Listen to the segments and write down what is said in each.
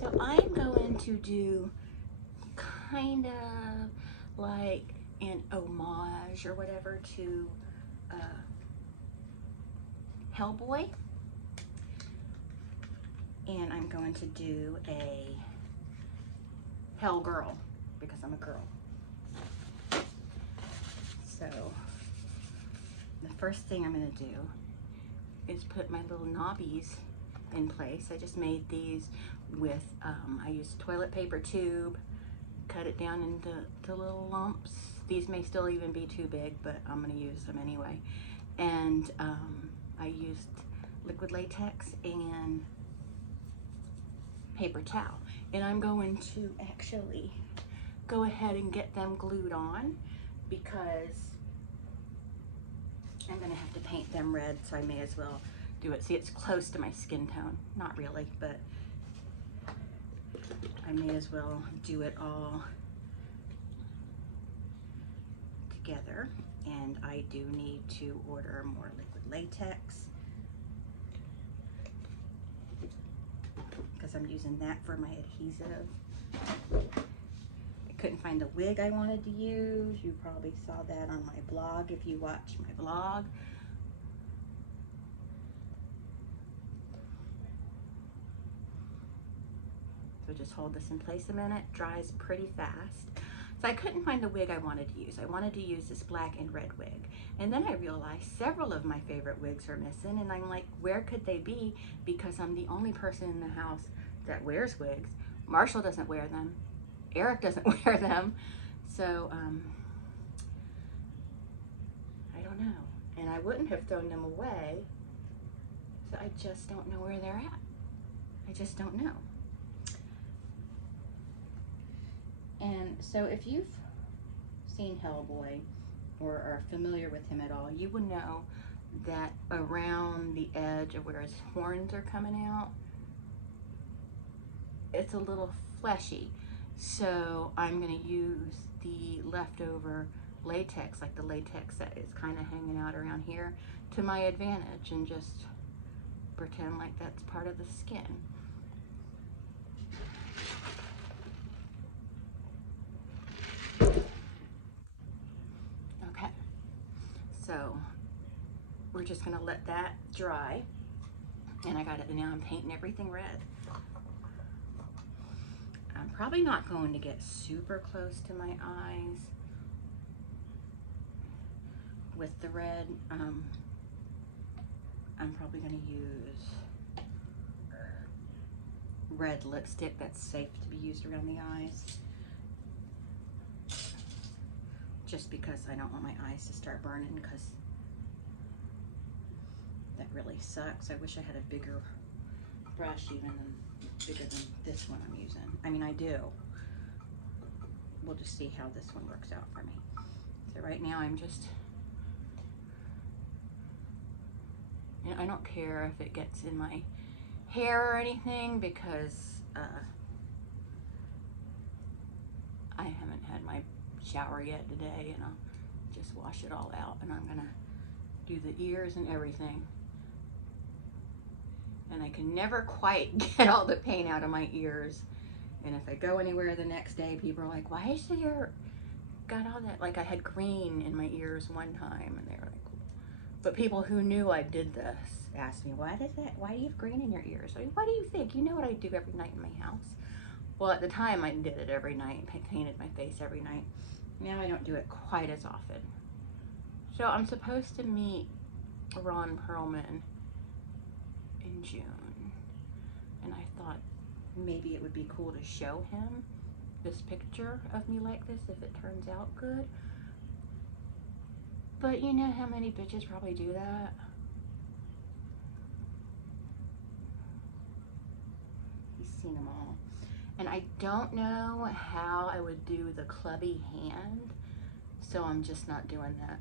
So I'm going to do kind of like an homage or whatever to Hellboy. And I'm going to do a Hell Girl because I'm a girl. So the first thing I'm going to do is put my little knobbies in place. I just made these with, I used toilet paper tube, cut it down into little lumps. These may still even be too big, but I'm going to use them anyway. And I used liquid latex and paper towel. And I'm going to actually go ahead and get them glued on because I'm going to have to paint them red, so I may as well do it. See, it's close to my skin tone. Not really, but I may as well do it all together. And I do need to order more liquid latex because I'm using that for my adhesive. I couldn't find the wig I wanted to use. You probably saw that on my blog if you watch my blog. So just hold this in place a minute, dries pretty fast. So I couldn't find the wig I wanted to use. I wanted to use this black and red wig. And then I realized several of my favorite wigs are missing, and I'm like, where could they be? Because I'm the only person in the house that wears wigs. Marshall doesn't wear them. Eric doesn't wear them. So, I don't know. And I wouldn't have thrown them away. So I just don't know where they're at. I just don't know. And so if you've seen Hellboy or are familiar with him at all, you would know that around the edge of where his horns are coming out, it's a little fleshy. So I'm going to use the leftover latex, like the latex that is kind of hanging out around here, to my advantage and just pretend like that's part of the skin. Okay, so we're just gonna let that dry, and I got it now. I'm painting everything red. I'm probably not going to get super close to my eyes with the red. I'm probably going to use red lipstick that's safe to be used around the eyes, just because I don't want my eyes to start burning, because that really sucks. I wish I had a bigger brush, even bigger than this one I'm using. I mean, I do. We'll just see how this one works out for me. So right now I'm just, and I don't care if it gets in my hair or anything, because I haven't had my shower yet today, and I'll just wash it all out, and I'm gonna do the ears and everything. And I can never quite get all the paint out of my ears. And if I go anywhere the next day, people are like, why is your got all that? Like, I had green in my ears one time, and they were like, but people who knew I did this asked me, why do you have green in your ears? Like, what do you think? You know what I do every night in my house. Well, at the time I did it every night, painted my face every night. Now I don't do it quite as often. So I'm supposed to meet Ron Perlman in June, and I thought maybe it would be cool to show him this picture of me like this if it turns out good. But you know how many bitches probably do that? He's seen them all. And I don't know how I would do the clubby hand, so I'm just not doing that.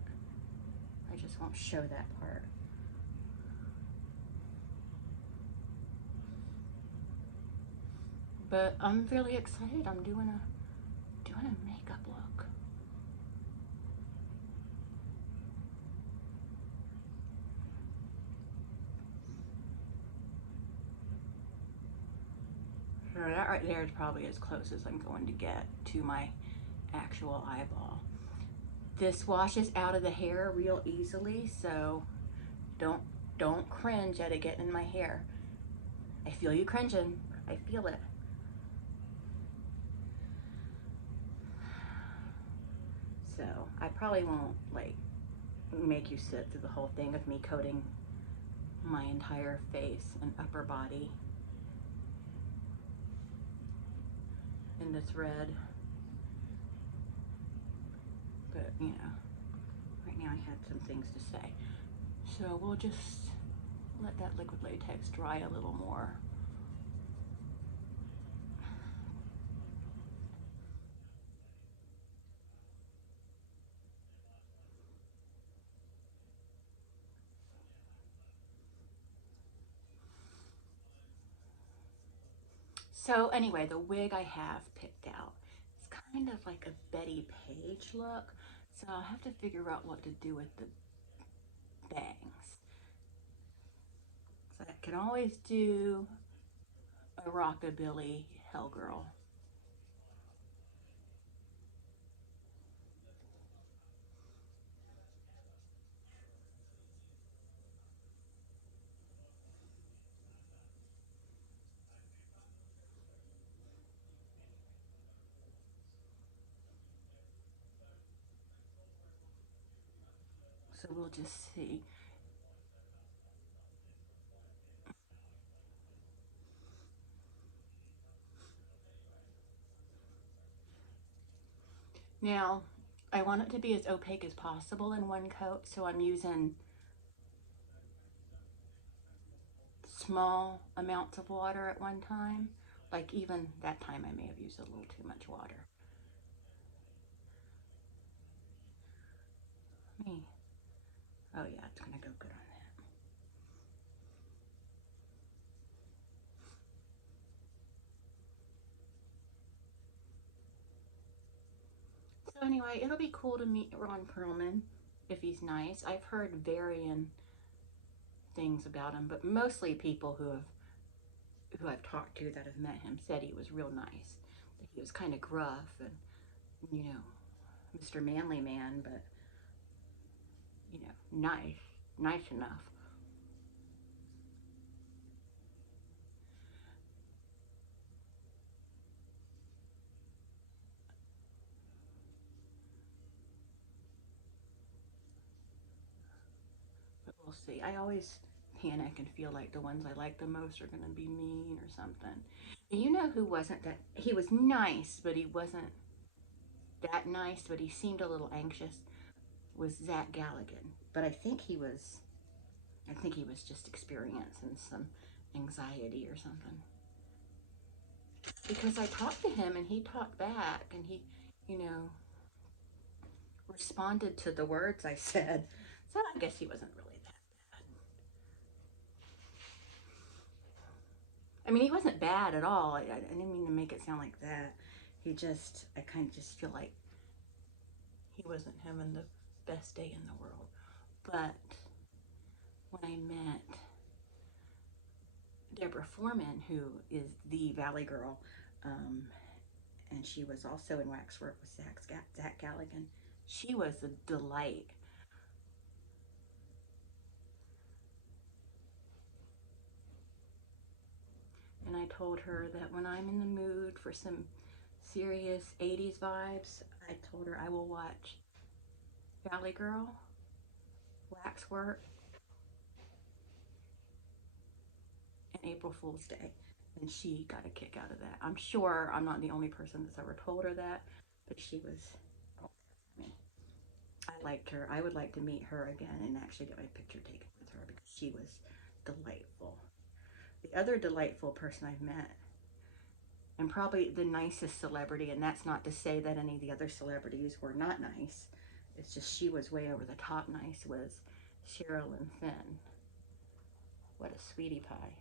I just won't show that part. But I'm really excited. I'm doing a makeup look. That right there is probably as close as I'm going to get to my actual eyeball. This washes out of the hair real easily, so don't cringe at it getting in my hair. I feel you cringing. I feel it. So I probably won't like make you sit through the whole thing of me coating my entire face and upper body in this red. But you know, right now I had some things to say. So we'll just let that liquid latex dry a little more. So anyway, the wig I have picked out, it's kind of like a Betty Page look. So I'll have to figure out what to do with the bangs. So I can always do a rockabilly hellgirl. So we'll just see. Now, I want it to be as opaque as possible in one coat, so I'm using small amounts of water at one time. Like even that time I may have used a little too much water. Me. Oh yeah, it's gonna go good on that. So anyway, it'll be cool to meet Ron Perlman if he's nice. I've heard varying things about him, but mostly people who I've talked to that have met him said he was real nice. That he was kind of gruff and you know, Mr. Manly Man, but you know, nice enough. But we'll see. I always panic and feel like the ones I like the most are gonna be mean or something. You know who wasn't that? He was nice, but he wasn't that nice. But he seemed a little anxious. Was Zach Galligan? But I think he was just experiencing some anxiety or something. Because I talked to him and he talked back and he, you know, responded to the words I said. So I guess he wasn't really that bad. I mean, he wasn't bad at all. I didn't mean to make it sound like that. I kind of just feel like he wasn't having the best day in the world. But when I met Deborah Foreman, who is the Valley Girl, um, and she was also in Waxwork with Zach Galligan, she was a delight. And I told her that when I'm in the mood for some serious 80s vibes, I told her I will watch Valley Girl, Waxwork, and April Fool's Day. And she got a kick out of that. I'm sure I'm not the only person that's ever told her that, but she was, oh, I mean, I liked her. I would like to meet her again and actually get my picture taken with her because she was delightful. The other delightful person I've met, and probably the nicest celebrity, and that's not to say that any of the other celebrities were not nice, it's just she was way over the top nice, was Sherilyn Fenn. What a sweetie pie.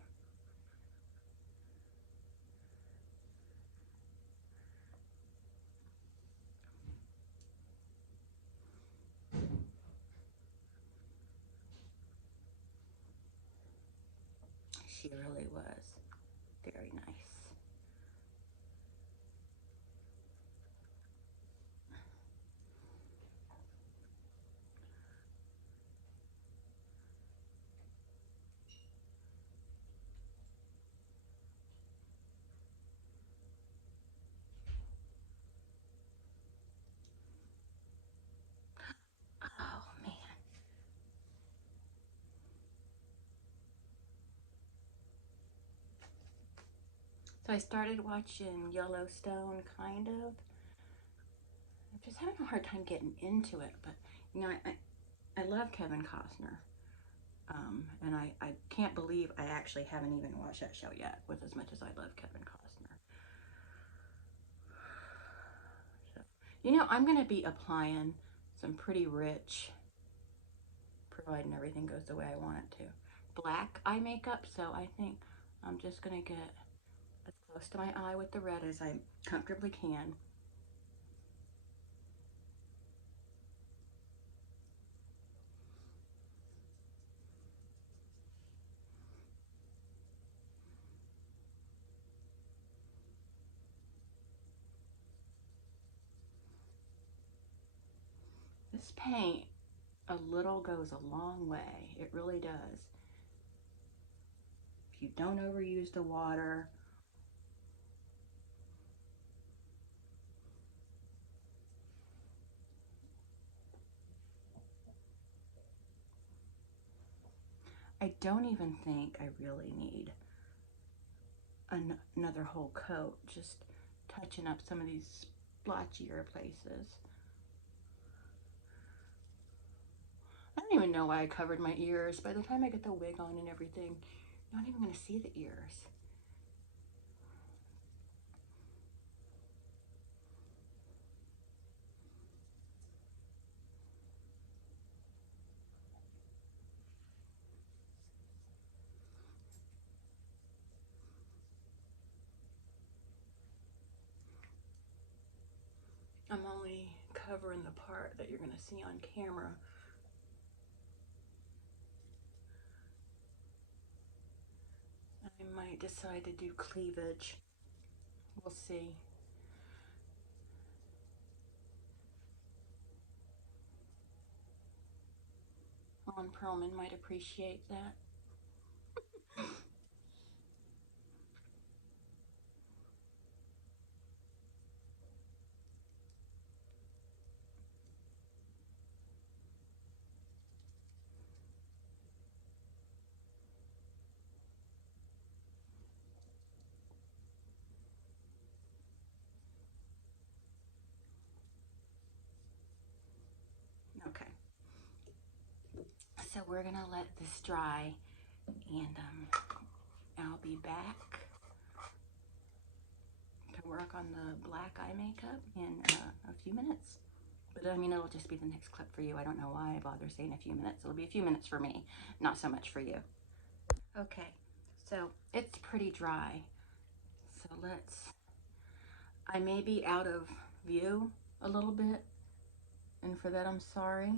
She really was very nice. So I started watching Yellowstone, kind of. I'm just having a hard time getting into it, but you know, I love Kevin Costner. And I can't believe I actually haven't even watched that show yet, with as much as I love Kevin Costner. So, you know, I'm going to be applying some pretty rich, providing everything goes the way I want it to, black eye makeup. So I think I'm just going to get as close to my eye with the red as I comfortably can. This paint, a little goes a long way. It really does. If you don't overuse the water. I don't even think I really need another whole coat, just touching up some of these splotchier places. I don't even know why I covered my ears. By the time I get the wig on and everything, you're not even going to see the ears. I'm only covering the part that you're going to see on camera. I might decide to do cleavage. We'll see. Ron Perlman might appreciate that. Okay. So we're going to let this dry, and I'll be back to work on the black eye makeup in a few minutes. But I mean, it'll just be the next clip for you. I don't know why I bother saying a few minutes. It'll be a few minutes for me, not so much for you. Okay, so it's pretty dry. So I may be out of view a little bit, and for that I'm sorry.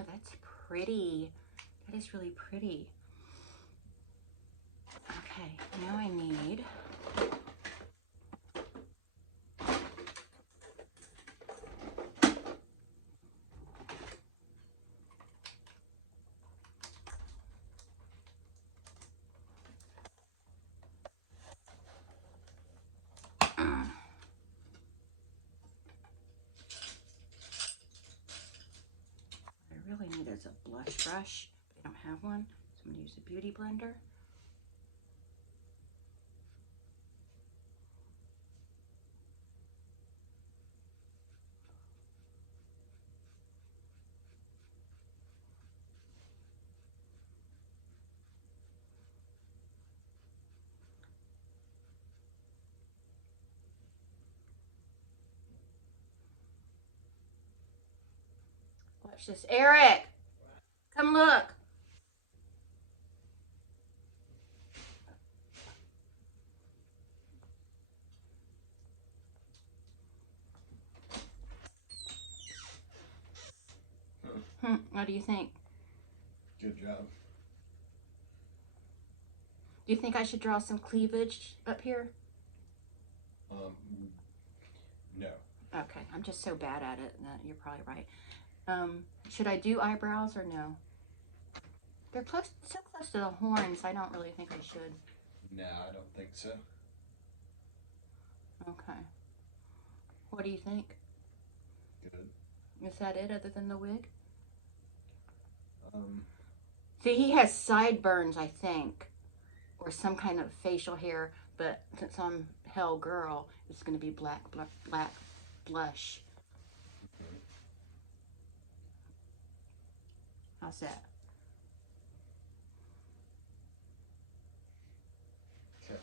Oh, that's pretty. That is really pretty. Okay, now I need what I really need is a blush brush. I don't have one, so I'm gonna use a beauty blender. Watch this, Eric. Come look. What do you think? Good job. Do you think I should draw some cleavage up here? No. Okay, I'm just so bad at it that you're probably right. Should I do eyebrows or no? They're close, so close to the horns, I don't really think I should. No, I don't think so. Okay. What do you think? Good. Is that it other than the wig? Um, See, he has sideburns, I think, or some kind of facial hair, but since I'm hell girl, it's going to be black blush. How's that? okay.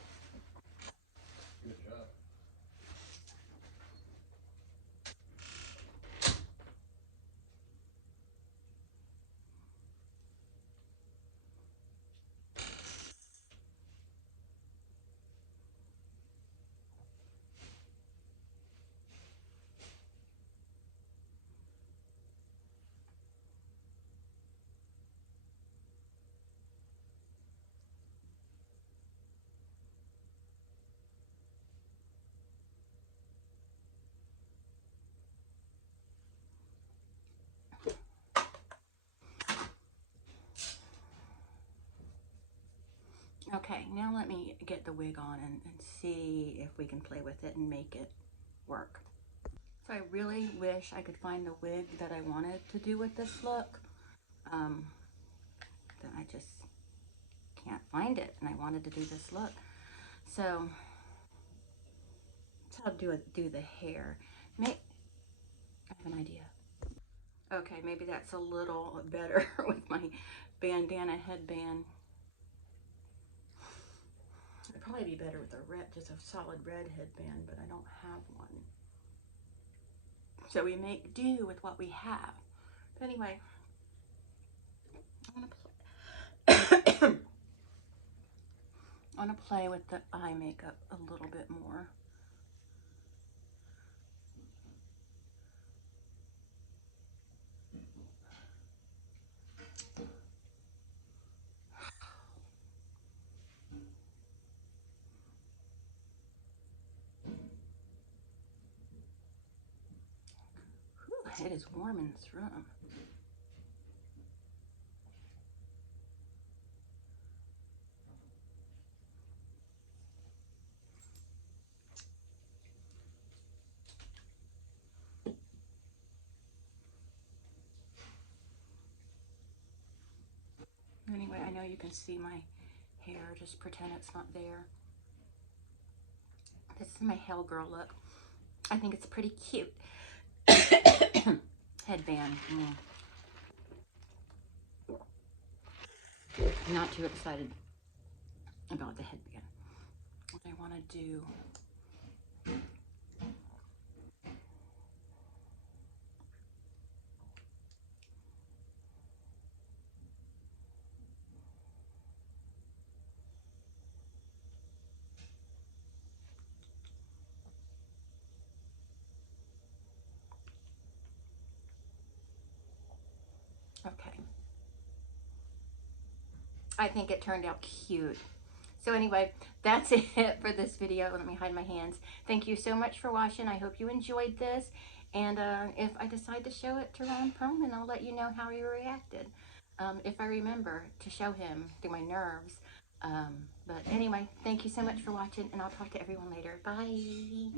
Good job. Okay, now let me get the wig on and see if we can play with it and make it work. So I really wish I could find the wig that I wanted to do with this look. Then I just can't find it, and I wanted to do this look. So I'll do the hair. I have an idea. Okay, maybe that's a little better with my bandana headband. It'd probably be better with a red, just a solid red headband, but I don't have one. So we make do with what we have. But anyway, I want to play with the eye makeup a little bit more. Whew, it is warm in this room. Anyway, I know you can see my hair. Just pretend it's not there. This is my hell girl look. I think it's pretty cute. Headband. Not too excited about the headband. What I want to do okay. I think it turned out cute. So anyway, that's it for this video. Let me hide my hands. Thank you so much for watching. I hope you enjoyed this. And if I decide to show it to Ron Perlman, I'll let you know how he reacted. If I remember to show him through my nerves. But anyway, thank you so much for watching, and I'll talk to everyone later. Bye.